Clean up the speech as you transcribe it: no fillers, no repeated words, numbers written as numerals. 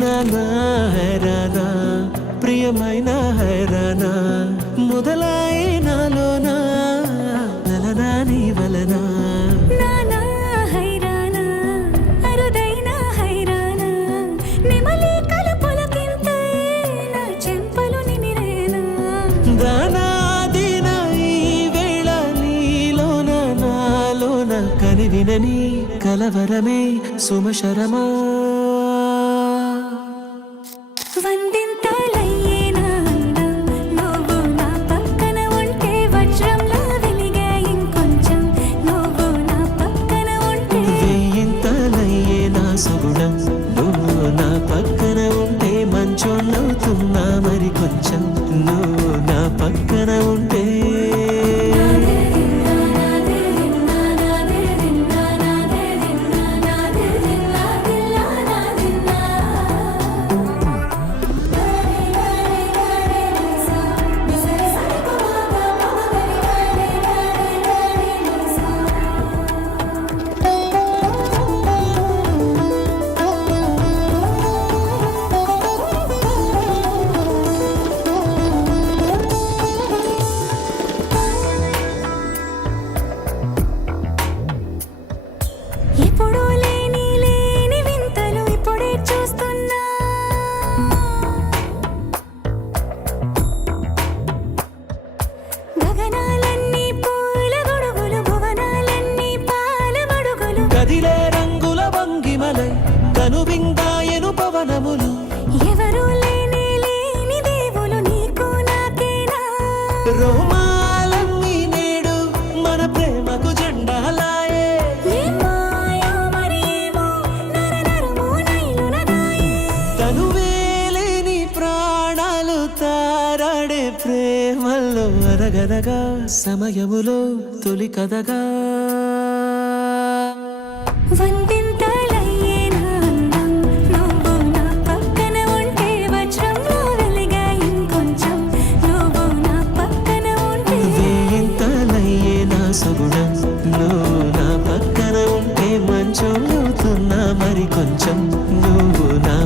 నానా హైరానా ప్రియమైన హైరానా మొదలాయి నాలోనా నలనా నీ వలనా నానా హైరానా అరుదైన హైరానా నెమలి కలుపులకింతై నా చెంపలు నిమిరేనా దానాదిన ఈ వేళ నీలోన నాలోన కనివినని కలవరమే సుమశరమా వందింతలయ్యేనా అందం నువ్వు నా పక్కన ఉంటే వజ్రంలా వెలిగే ఇంకొంచెం నువ్వు నా పక్కన ఉంటే వేయింతలయ్యే నా సుగుణం నువ్వు నా పక్కన ఉంటే మంచోళ్ళవుతున్నా మరి కొంచెం నువ్వు నా పక్కన ఉంటే ఎప్పుడూ లేని లేని వింతలు ఇప్పుడే చూస్తున్నా గగనాలన్నీ పూల గొడుగులు భువనాలన్నీ పాల మడుగులు కదిలే రంగుల భంగిమలై కనువిందాయను పవనములు ఎవరూ లేని లేని దేవులు నీకు నాకేనా రోమాలన్నీ నేడు మన ప్రేమకు జెండాలాయే ఏ మాయో మరి ఏమో నరనరమో నైలున దాయే తనువేలేని ప్రాణాలు తారాడే ప్రేమల్లో అరగదగా సమయములో తొలి కదగా వందింతలయ్యేనా అందం నువ్వు నా పక్కన ఉంటే వజ్రంలా వెలిగే ఇంకొంచెం నువ్వు నా పక్కన ఉంటే వేయింతలయ్యే నా సుగుణం నువ్వు నా పక్కన ఉంటే మంచోళ్ళవుతున్నా మరి కొంచెం నువ్వు నా